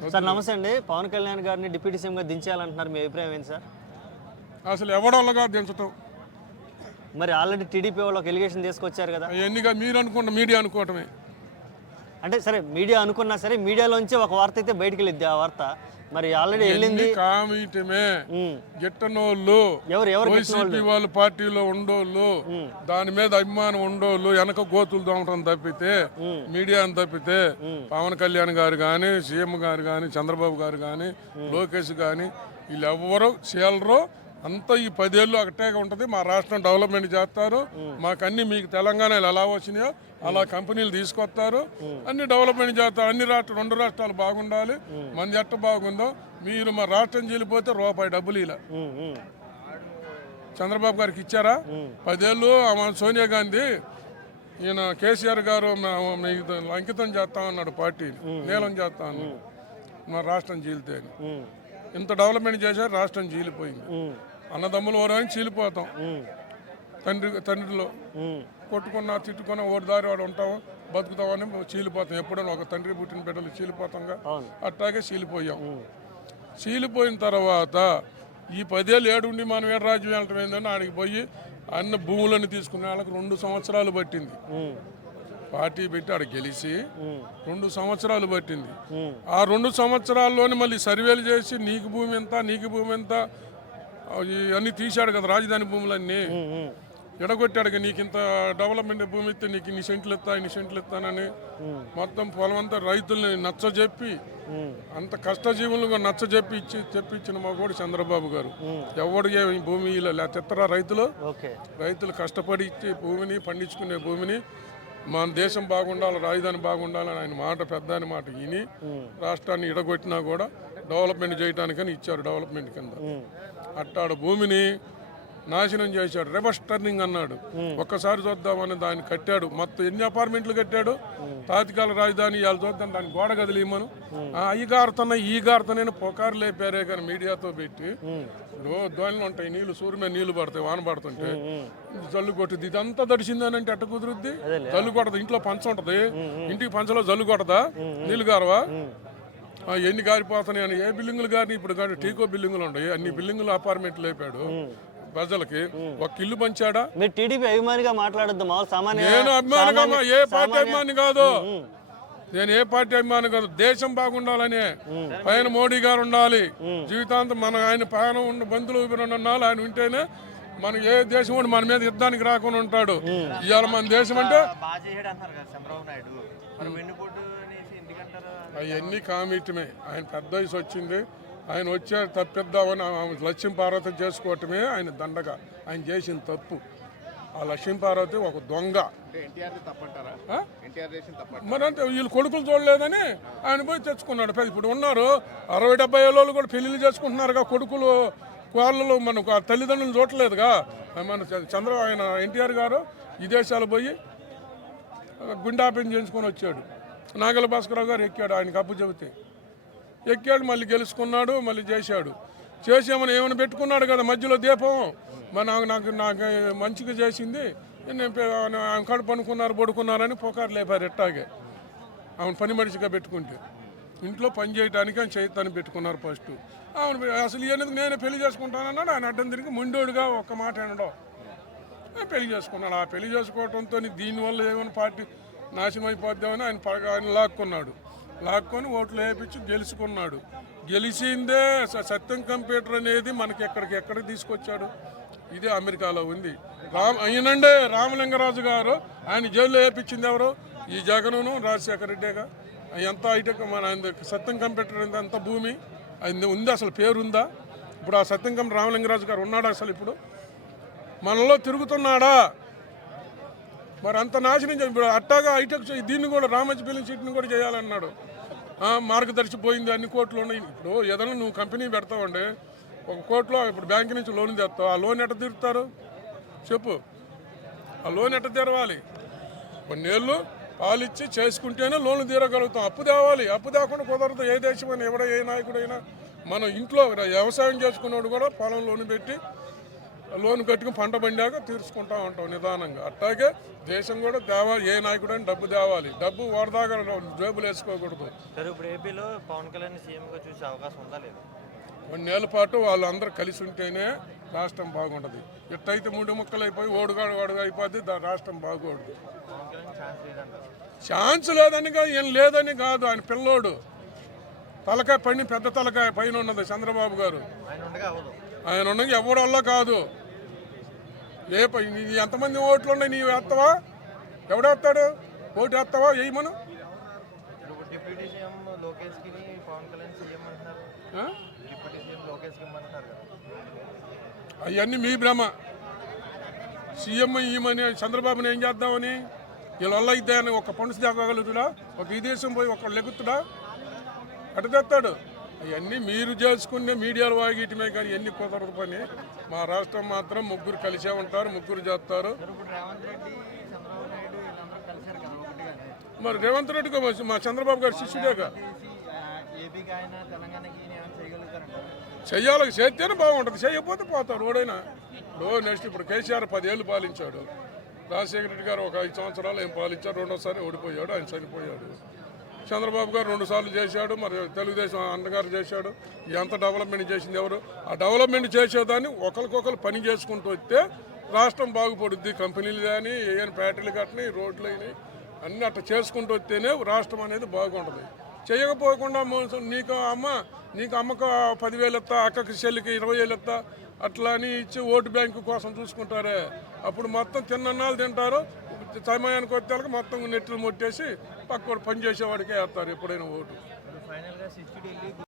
Sir నమస్తే అండి. పవన్ కళ్యాణ్ గారిని డిప్యూటీ సీఎంగా దించేయాలంటున్నారు, మీ అభిప్రాయం ఏంటి సార్? అసలు ఎవడోళ్ళగా దించటం. మరి ఆల్రెడీ టీడీపీ వాళ్ళు ఒక ఎలిగేషన్ తీసుకొచ్చారు కదా. ఎన్నిగా మీరు అనుకుంటే మీడియా అనుకోవటమే. అంటే సరే మీడియా అనుకున్నా సరే మీడియాలోంచి ఒక వార్త అయితే బయటికి వెళ్ళిద్ది. ఆ వార్త మరి ఆల్రెడీ వెళ్ళింది. కామిటమే గిట్టనోళ్ళు వైసీపీ వాళ్ళు పార్టీలో ఉండోళ్ళు, దాని మీద అభిమానం ఉండోళ్ళు వెనక గోతులు దోమటం తప్పితే, మీడియాను తప్పితే పవన్ కళ్యాణ్ గారు కానీ, సీఎం గారు కానీ, చంద్రబాబు గారు కానీ, లోకేష్ కానీ వీళ్ళు ఎవరు చేయలరు. అంతా ఈ 10 ఏళ్ళు ఒకటేగా ఉంటుంది. మా రాష్ట్రం డెవలప్మెంట్ చేస్తారు, మాకన్నీ మీకు తెలంగాణలో ఎలా వచ్చినాయో అలా కంపెనీలు తీసుకొస్తారు, అన్ని డెవలప్మెంట్ చేస్తారు. అన్ని రాష్ట్రాలు 2 రాష్ట్రాలు బాగుండాలి, మంది ఎట్ట బాగుందో. మీరు మా రాష్ట్రం చెల్లిపోతే రూపాయి డబ్బులు ఇలా చంద్రబాబు గారికి ఇచ్చారా? 10 ఏళ్ళు సోనియా గాంధీ ఈయన కేసీఆర్ గారు అంకితం చేస్తామన్నాడు, పార్టీని నీలం చేస్తామన్నాడు మా రాష్ట్రం చీలితే. ఇంత డెవలప్మెంట్ చేశారు, రాష్ట్రం చీలిపోయింది. అన్నదమ్ములు ఓరని చీలిపోతాం. తండ్రిలో కొట్టుకున్నా తిట్టుకున్నా ఓడి దారి వాడు ఉంటాం, బతుకుతామని చీలిపోతాం. ఎప్పుడైనా ఒక తండ్రి పుట్టిన బిడ్డలు చీలిపోతాంగా, అట్లాగే చీలిపోయాం. చీలిపోయిన తర్వాత ఈ 10 ఏళ్ళు ఏడుండి మనం ఏడు రాజ్యం వెళ్ళటం ఏంటని ఆడికి పోయి అన్ని భూములను తీసుకునే వాళ్ళకి 2 సంవత్సరాలు పట్టింది. పార్టీ పెట్టి ఆడ గెలిచి 2 సంవత్సరాలు పట్టింది. ఆ 2 సంవత్సరాల్లోనే మళ్ళీ సర్వేలు చేసి నీకు భూమి ఎంత, నీకు భూమి ఎంత అన్నీ తీశాడు కదా. రాజధాని భూములన్నీ ఎడగొట్టాడు. నీకు ఇంత డెవలప్మెంట్ భూమి ఇస్తే నీకు ఇన్ని సెంట్లు ఇన్ని సెంట్లు ఇస్తానని మొత్తం పొలం అంతా రైతుల్ని నచ్చజెప్పి, అంత కష్టజీవులుగా నచ్చజెప్పి తెప్పించిన మా కూడా చంద్రబాబు గారు. ఎవడికి భూమి ఇలా చెత్తరా రైతులు కష్టపడి ఇచ్చి భూమిని పండించుకునే భూమిని మన దేశం బాగుండాలి, రాజధాని బాగుండాలని ఆయన మాట, పెద్ద ఆయన మాట విని రాష్ట్రాన్ని ఇడగొట్టినా కూడా డెవలప్మెంట్ చేయడానికని ఇచ్చారు, డెవలప్మెంట్ కింద. అట్టాడు భూమిని నాశనం చేశాడు. రివర్స్ టర్నింగ్ అన్నాడు. ఒక్కసారి చూద్దామని దాన్ని కట్టాడు. మొత్తం ఎన్ని అపార్ట్మెంట్లు కట్టాడు. తాత్కాల రాజధాని ఇవాళ చూద్దాం, దాని గోడ గదిలేమను ఈ గారుతున్నాయి పొకారు లేపారే కానీ మీడియాతో పెట్టి. దోణలు ఉంటాయి, నీళ్లు సూర్య మీద నీళ్లు పడతాయి, వాన పడుతుంటే జల్లు కొట్టుద్ది. ఇదంతా తడిసిందని అంటే ఎట్ట కుదురుద్ది? జల్లు కొట్టదు. ఇంట్లో పంచ ఉంటది, ఇంటికి పంచలో జల్లు కొట్టదా? నీళ్లు గారవా? ఎన్ని గారిపోతున్నాయి అని. ఏ బిల్డింగులు గారిని ఇప్పుడు కాదు, టీకో బిల్డింగులు ఉంటాయి, అన్ని బిల్డింగులు అపార్ట్మెంట్లు లేపాడు ప్రజలకి. ఒక ఇల్లు పంచాడా? మీరు టీడీపీ అభిమానిగా మాట్లాడద్దు. నేను అభిమానిగా ఏ పార్టీ అభిమాని కాదు, నేను ఏ పార్టీ అభిమాని కాదు. దేశం బాగుండాలని పైన మోడీ గారు ఉండాలి జీవితాంతం. మన ఆయన పైన ఉన్న బంధువులు ఉండాలి. ఆయన ఉంటేనే మన ఏ దేశం కూడా మన మీద యుద్ధానికి రాకుండా ఉంటాడు. ఇవాళ మన దేశం అంటే అవన్నీ కామిటమే. ఆయన పెద్ద వయసు వచ్చింది, ఆయన వచ్చే తప్పిద్దామని లక్ష్మీ పార్వతి చేసుకోవటమే ఆయన దండగా. ఆయన చేసిన తప్పు. ఆ లక్ష్మీ పార్వతి ఒక దొంగ. మరి అంటే వీళ్ళు కొడుకులు చూడలేదని ఆయన పోయి తెచ్చుకున్నాడు. ఇప్పుడు ఉన్నారు 60-70 ఏళ్ళు కూడా పెళ్లిళ్ళు చేసుకుంటున్నారుగా కొడుకులు కోళ్ళలు. మనకు ఆ తల్లిదండ్రులు చూడలేదుగా. మన ఆయన ఎన్టీఆర్ గారు విదేశాలు పోయి గుండె ఆపరేషన్ చేసుకొని వచ్చాడు. నాగల భాస్కరరావు గారు ఎక్కాడు, ఆయనకు అప్పు చెబితే ఎక్కాడు, మళ్ళీ గెలుచుకున్నాడు, మళ్ళీ చేశాడు. చేసామని ఏమైనా పెట్టుకున్నాడు కదా మధ్యలో దీపం. నాకు మంచిగా చేసింది, ఆమె కడుపు అనుకున్నారు పడుకున్నారని పొకారు లేపారు. ఎట్టాగే ఆమెను పని మనిషిగా పెట్టుకుంటే ఇంట్లో పని చేయడానికి ఆయన చేస్తాను పెట్టుకున్నారు ఫస్ట్. ఆమెను అసలు ఎందుకు నేనే పెళ్లి చేసుకుంటానన్నాడు. ఆయన అడ్డం తిరిగి ముండోడుగా ఒక్క మాట అనడం పెళ్లి చేసుకున్నాడు. ఆ పెళ్లి చేసుకోవడంతో దీనివల్ల ఏమైనా పార్టీ నాశనం అయిపోద్దామని ఆయన లాక్కొని ఓట్లు వేయించి గెలుచుకున్నాడు. గెలిచిందే సత్యం కంప్యూటర్ అనేది మనకి ఎక్కడికి తీసుకొచ్చాడు. ఇదే అమెరికాలో ఉంది. అయినండే రామలింగరాజు గారు ఆయన జైల్లో వేయించింది ఎవరు? ఈ జగను రాజశేఖర రెడ్డిగా. ఎంత హైటెక్ మన సత్యం కంప్యూటర్ ఎంత భూమి అది ఉంది, అసలు పేరుందా? ఇప్పుడు ఆ సత్యం రామలింగరాజు గారు ఉన్నాడా అసలు? ఇప్పుడు మనలో తిరుగుతున్నాడా? మరి అంత నాశనం ఇప్పుడు అట్టాగా హైటెక్ దీన్ని కూడా రామోజీ ఫిలిం సిటీని కూడా చేయాలన్నాడు. మార్గదర్శి పోయింది, అన్ని కోట్లు ఉన్నాయి. ఇప్పుడు ఏదైనా నువ్వు కంపెనీ పెడతావండి, 1 కోట్లో ఇప్పుడు బ్యాంకు నుంచి లోన్ తెస్తావు. ఆ లోన్ ఎట్ట తీరుతారు చెప్పు? ఆ లోన్ ఎట్ట తెరవాలి? కొన్నేళ్ళు పాలిచ్చి చేసుకుంటేనే లోన్లు తీరగలుగుతాం. అప్పు తేవాలి. అప్పు తేకుండా కుదరదు. ఏ దేశమైనా ఏ నాయకుడైనా. మనం ఇంట్లో వ్యవసాయం చేసుకున్నాడు కూడా పొలం లోన్ పెట్టి లోన్ కట్టుకుని పంట పండాక తీర్చుకుంటా ఉంటాం నిదానంగా. అట్లాగే దేశం కూడా తేవాలి, ఏ నాయకుడని డబ్బు తేవాలి, డబ్బు వాడదాకా జేబులు వేసుకోకూడదు. సరే ఇప్పుడు ఏపీలో పవన్ కళ్యాణ్ సీఎంగా చూసే అవకాశం ఉందా లేదా? కొన్నేళ్ల పాటు వాళ్ళందరూ కలిసి ఉంటేనే రాష్ట్రం బాగుంటుంది. ఎట్టయితే మూడు ముక్కలు అయిపోయి ఓడుగాడు అయిపోద్ది, రాష్ట్రం బాగోడు. పవన్ కళ్యాణ్ ఛాన్స్ లేదంటారు? ఛాన్స్ లేదని కాదు, ఏం లేదని కాదు, ఆయన పిల్లోడు తలకాయ పని పెద్ద తలకాయ పైన ఉన్నది చంద్రబాబు గారు. ఆయన ఉండగా అవ్వదు. ఆయన ఉండగా ఎవరి వల్ల కాదు. ఎంతమంది ఓట్లు ఉన్నాయి, నీవు వేస్తావా? ఎవడేస్తాడు? ఓటు వేస్తావా? వేయమను. ఇప్పుడు డిప్యూటీ సీఎం లోకేష్కి పవన్ కళ్యాణ్ సీఎం అంటున్నారు. డిప్యూటీ సీఎం లోకేష్కి ఇమ్మంటున్నారు కదా. అవన్నీ మీ భ్రమ. సీఎం ఇయ్యమని చంద్రబాబుని ఏం చేద్దామని వీళ్ళ వల్ల అయితే అని ఒక పనుసు తగ్గగలుగుతుడా? ఒక విదేశం పోయి ఒక లెగుతుడా? అటు తెస్తాడు. అవన్నీ మీరు చేసుకునే మీడియాలు వాగిటమే కానీ ఎన్ని కుదరదు పని. మా రాష్ట్రం మాత్రం ముగ్గురు కలిసే ఉంటారు, ముగ్గురు చేస్తారు. ఇప్పుడు రేవంత్ రెడ్డి, చంద్రబాబు నాయుడు వీళ్ళందరూ కలిశారు కదా ఒకటిగానే. మరి రేవంత్ రెడ్డిగా మా చంద్రబాబు గారు శిష్యుడేగా. ఏపీకి ఆయన తెలంగాణకి ఏమైనా చేయగలుగుతారంటారు? చెయ్యాలి, చేస్తేనే బాగుంటుంది, చేయకపోతే పోతారు ఓడైనా. నెక్స్ట్ ఇప్పుడు కేసీఆర్ 10 ఏళ్ళు పాలించాడు, రాజశేఖర రెడ్డి గారు ఒక 5 సంవత్సరాలు ఏం పాలించారు, రెండోసారి ఓడిపోయాడు, ఆయన చనిపోయాడు. చంద్రబాబు గారు 2 సార్లు చేశాడు, మరి తెలుగుదేశం అన్నగారు చేశాడు. ఎంత డెవలప్మెంట్ చేసింది ఎవరు? ఆ డెవలప్మెంట్ చేసేదాన్ని ఒకరికొకరు పని చేసుకుంటూ వస్తే రాష్ట్రం బాగుపడుద్ది. కంపెనీలు కానీ ఏమైనా ఫ్యాక్టరీలు కట్టినా రోడ్లు అయినాయి అన్నీ అట్లా చేసుకుంటూ వస్తేనే రాష్ట్రం అనేది బాగుంటుంది. చేయకపోకుండా నీకు అమ్మకు 10,000 ఇస్తా, అక్కకి చెల్లికి 20,000 ఇస్తా అట్లా అని ఇచ్చి ఓటు బ్యాంకు కోసం చూసుకుంటారే. అప్పుడు మొత్తం తిన్నన్నాళ్ళు తింటారు, సమయానికి వచ్చేళ్ళకి మొత్తం నెట్లు మొట్టేసి పక్క పని చేసేవాడికే వేస్తారు ఎప్పుడైనా ఓటు. ఫైనల్గా 60